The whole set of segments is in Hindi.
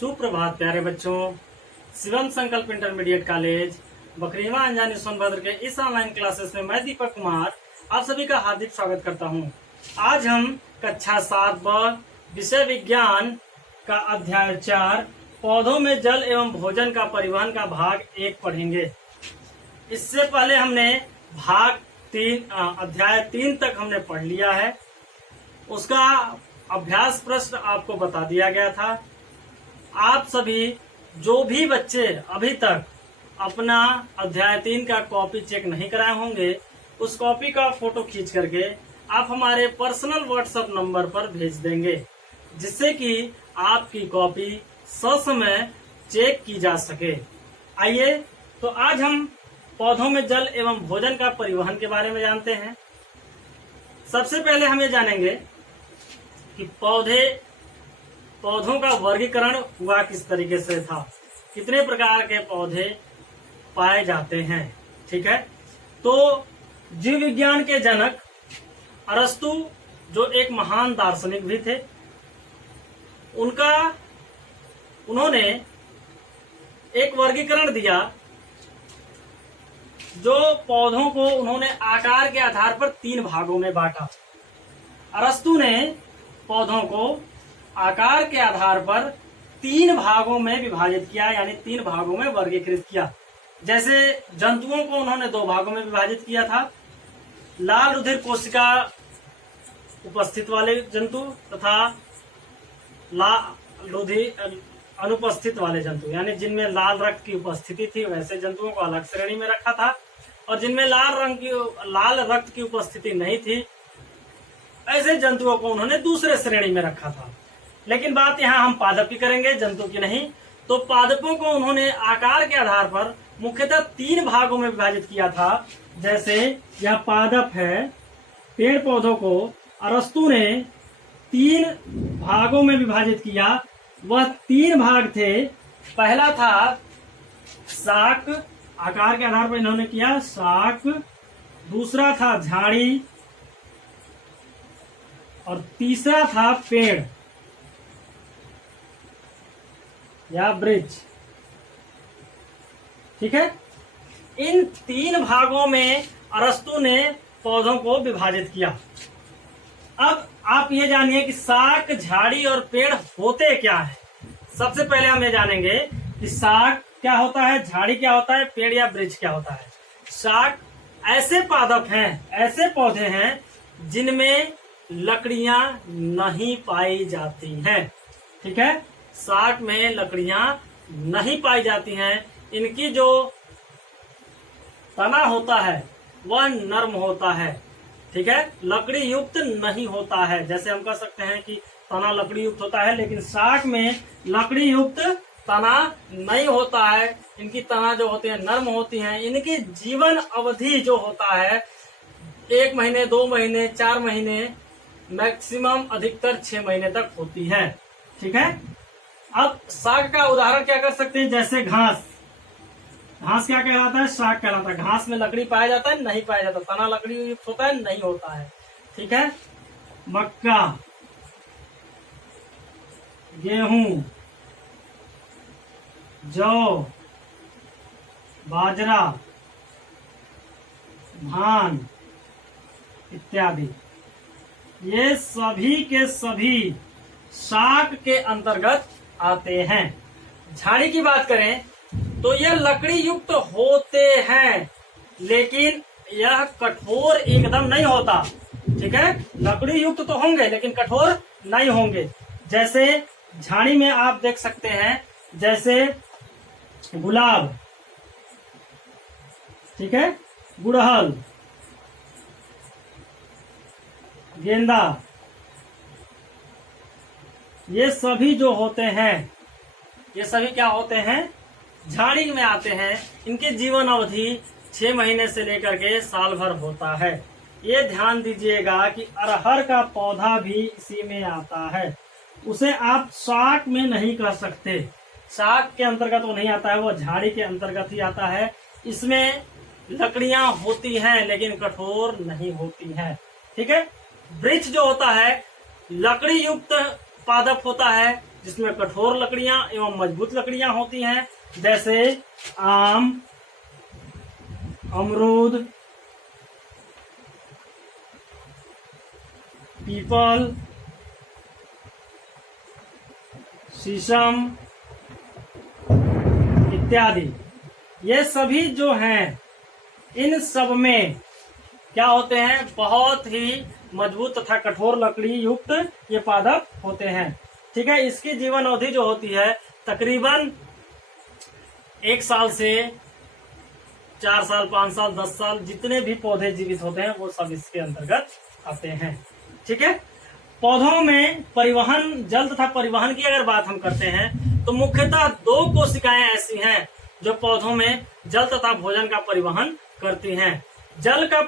सुप्रभात प्यारे बच्चों। शिवम संकल्प इंटरमीडिएट कॉलेज बकरीवा अंजानी सोनभद्र के इस ऑनलाइन क्लासेस में मैं दीपक कुमार आप सभी का हार्दिक स्वागत करता हूं। आज हम कक्षा 7 व विषय विज्ञान का अध्याय 4 पौधों में जल एवं भोजन का परिवहन का भाग 1 पढ़ेंगे। इससे पहले हमने भाग 3 अध्याय 3 तक हमने पढ़ लिया है। उसका अभ्यास प्रश्न आपको बता दिया गया था। आप सभी जो भी बच्चे अभी तक अपना अध्याय 3 का कॉपी चेक नहीं कराए होंगे, उस कॉपी का फोटो खींच करके आप हमारे पर्सनल व्हाट्सएप नंबर पर भेज देंगे, जिससे कि आपकी कॉपी ससमय चेक की जा सके। आइए तो आज हम पौधों में जल एवं भोजन का परिवहन के बारे में जानते हैं। सबसे पहले हम ये जानेंगे कि पौधों का वर्गीकरण हुआ किस तरीके से था, कितने प्रकार के पौधे पाए जाते हैं। ठीक है, तो जीव विज्ञान के जनक अरस्तु, जो एक महान दार्शनिक भी थे, उन्होंने एक वर्गीकरण दिया, जो पौधों को उन्होंने आकार के आधार पर 3 भागों में बांटा। अरस्तु ने पौधों को आकार के आधार पर 3 भागों में विभाजित किया, यानी 3 भागों में वर्गीकृत किया। जैसे जंतुओं को उन्होंने 2 भागों में विभाजित किया था, लाल रुधिर कोशिका उपस्थित वाले जंतु तथा लाल रुधिर अनुपस्थित वाले जंतु, यानी जिनमें लाल रक्त की उपस्थिति थी वैसे जंतुओं को अलग श्रेणी में रखा था, और जिनमें लाल रक्त की उपस्थिति नहीं थी ऐसे जंतुओं को उन्होंने दूसरे श्रेणी में रखा था। लेकिन बात यहाँ हम पादप की करेंगे, जंतु की नहीं। तो पादपों को उन्होंने आकार के आधार पर मुख्यतः 3 भागों में विभाजित किया था। जैसे यह पादप है, पेड़ पौधों को अरस्तु ने 3 भागों में विभाजित किया। वह 3 भाग थे। पहला था शाक, आकार के आधार पर इन्होंने किया शाक। दूसरा था झाड़ी, और तीसरा था पेड़ या वृक्ष। ठीक है, इन 3 भागों में अरस्तु ने पौधों को विभाजित किया। अब आप ये जानिए कि शाक, झाड़ी और पेड़ होते क्या है। सबसे पहले हम ये जानेंगे कि शाक क्या होता है, झाड़ी क्या होता है, पेड़ या वृक्ष क्या होता है। शाक ऐसे पादप हैं, ऐसे पौधे हैं जिनमें लकड़ियां नहीं पाई जाती हैं। ठीक है, शाक में लकड़ियां नहीं पाई जाती हैं। इनकी जो तना होता है वह नर्म होता है। ठीक है, लकड़ी युक्त नहीं होता है। जैसे हम कह सकते हैं कि तना लकड़ी युक्त होता है, लेकिन शाक में लकड़ी युक्त तना नहीं होता है। इनकी तना जो होती है नर्म होती हैं। इनकी जीवन अवधि जो होता है 1 महीने, 2 महीने, 4 महीने, मैक्सिमम अधिकतर 6 महीने तक होती है। ठीक है, अब शाक का उदाहरण क्या कर सकते हैं। जैसे घास क्या कहलाता है, शाक कहलाता है। घास में लकड़ी पाया जाता है, नहीं पाया जाता। तना लकड़ी युक्त होता है, नहीं होता है। ठीक है, मक्का, गेहूं, जौ, बाजरा, धान इत्यादि, ये सभी के सभी शाक के अंतर्गत आते हैं। झाड़ी की बात करें तो यह लकड़ी युक्त होते हैं, लेकिन यह कठोर एकदम नहीं होता। ठीक है, लकड़ी युक्त तो होंगे लेकिन कठोर नहीं होंगे। जैसे झाड़ी में आप देख सकते हैं, जैसे गुलाब, ठीक है, गुड़हल, गेंदा, ये सभी जो होते हैं, ये सभी क्या होते हैं, झाड़ी में आते हैं। इनके जीवन अवधि 6 महीने से लेकर के साल भर होता है। ये ध्यान दीजिएगा कि अरहर का पौधा भी इसी में आता है। उसे आप शाक में नहीं कर सकते, शाक के अंतर्गत वो नहीं आता है, वो झाड़ी के अंतर्गत ही आता है। इसमें लकड़ियां होती हैं लेकिन कठोर नहीं होती हैं। ठीक है, वृक्ष जो होता है लकड़ी युक्त पादप होता है, जिसमें कठोर लकड़ियां एवं मजबूत लकड़ियां होती हैं, जैसे आम, अमरूद, पीपल, शीशम इत्यादि। ये सभी जो हैं, इन सब में क्या होते हैं, बहुत ही मजबूत तथा कठोर लकड़ी युक्त ये पादप होते हैं। ठीक है, इसकी जीवन अवधि जो होती है तकरीबन 1 साल से 4 साल, 5 साल, 10 साल, जितने भी पौधे जीवित होते हैं वो सब इसके अंतर्गत आते हैं। ठीक है, पौधों में परिवहन, जल तथा परिवहन की अगर बात हम करते हैं तो मुख्यतः 2 कोशिकाएं ऐसी हैं जो पौधों में जल तथा भोजन का परिवहन करती हैं। जल का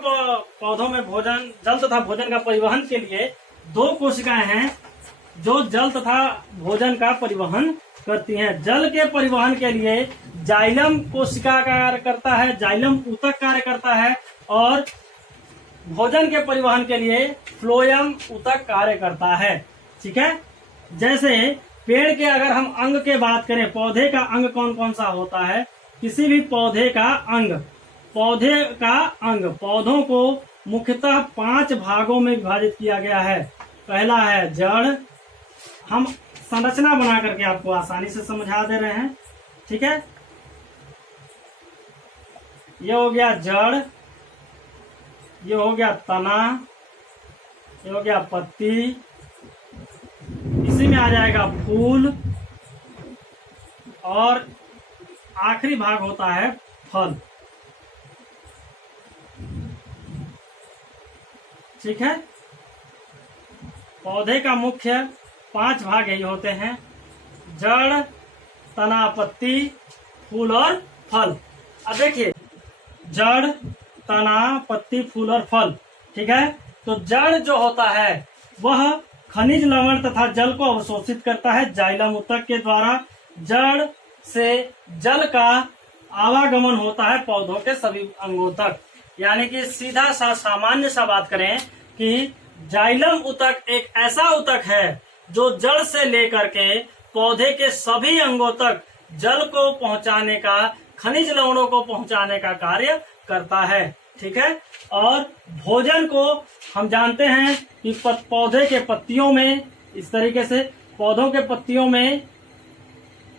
पौधों में भोजन, जल तथा भोजन का परिवहन के लिए 2 कोशिकाएं हैं जो जल तथा भोजन का परिवहन करती हैं। जल के परिवहन के लिए जाइलम कोशिका कार्य करता है, जाइलम ऊतक कार्य करता है, और भोजन के परिवहन के लिए फ्लोएम ऊतक कार्य करता है। ठीक है, जैसे पेड़ के अगर हम अंग के बात करें, पौधे का अंग कौन कौन सा होता है, किसी भी पौधे का अंग, पौधों को मुख्यतः 5 भागों में विभाजित किया गया है। पहला है जड़, हम संरचना बना करके आपको आसानी से समझा दे रहे हैं। ठीक है, ये हो गया जड़, ये हो गया तना, ये हो गया पत्ती, इसी में आ जाएगा फूल, और आखिरी भाग होता है फल। ठीक है, पौधे का मुख्य 5 भाग यही होते हैं, जड़, तना, पत्ती, फूल और फल। अब देखिए, जड़, तना, पत्ती, फूल और फल। ठीक है, तो जड़ जो होता है वह खनिज, लवण तथा जल को अवशोषित करता है जाइलम ऊतक के द्वारा। जड़ से जल का आवागमन होता है पौधों के सभी अंगों तक। यानी कि सीधा सा सामान्य सा बात करें कि जाइलम ऊतक एक ऐसा ऊतक है जो जड़ से लेकर के पौधे के सभी अंगों तक जल को पहुंचाने का, खनिज लवणों को पहुंचाने का कार्य करता है। ठीक है, और भोजन को हम जानते हैं कि पौधे के पत्तियों में, इस तरीके से पौधों के पत्तियों में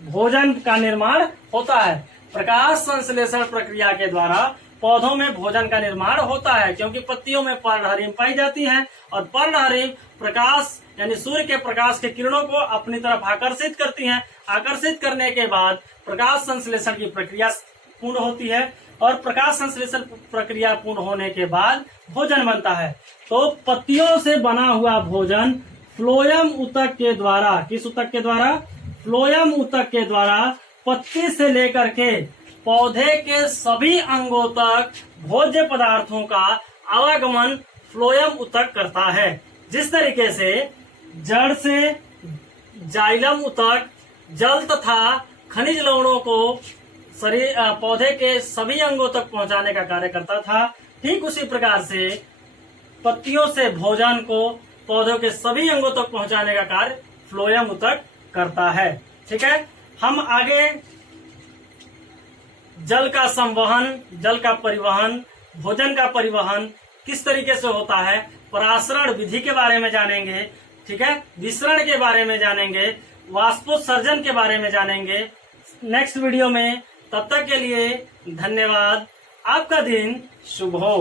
भोजन का निर्माण होता है। प्रकाश संश्लेषण प्रक्रिया के द्वारा पौधों में भोजन का निर्माण होता है, क्योंकि पत्तियों में पर्णहरिम पाई जाती है, और पर्णहरिम प्रकाश यानी सूर्य के प्रकाश के किरणों को अपनी तरफ आकर्षित करती हैं। आकर्षित करने के बाद प्रकाश संश्लेषण की प्रक्रिया पूर्ण होती है, और प्रकाश संश्लेषण प्रक्रिया पूर्ण होने के बाद भोजन बनता है। तो पत्तियों से बना हुआ भोजन फ्लोएम ऊतक के द्वारा, किस ऊतक के द्वारा, फ्लोएम ऊतक के द्वारा पत्ती से लेकर के पौधे के सभी अंगों तक भोज्य पदार्थों का आवागमन फ्लोएम ऊतक करता है। जिस तरीके से जड़ से जाइलम ऊतक जल तथा खनिज लवणों को शरीर, पौधे के सभी अंगों तक पहुंचाने का कार्य करता था, ठीक उसी प्रकार से पत्तियों से भोजन को पौधों के सभी अंगों तक पहुंचाने का कार्य फ्लोएम ऊतक करता है। ठीक है, हम आगे जल का संवहन, जल का परिवहन, भोजन का परिवहन किस तरीके से होता है, परासरण विधि के बारे में जानेंगे। ठीक है, विसरण के बारे में जानेंगे, वाष्पोत्सर्जन के बारे में जानेंगे नेक्स्ट वीडियो में। तब तक के लिए धन्यवाद। आपका दिन शुभ हो।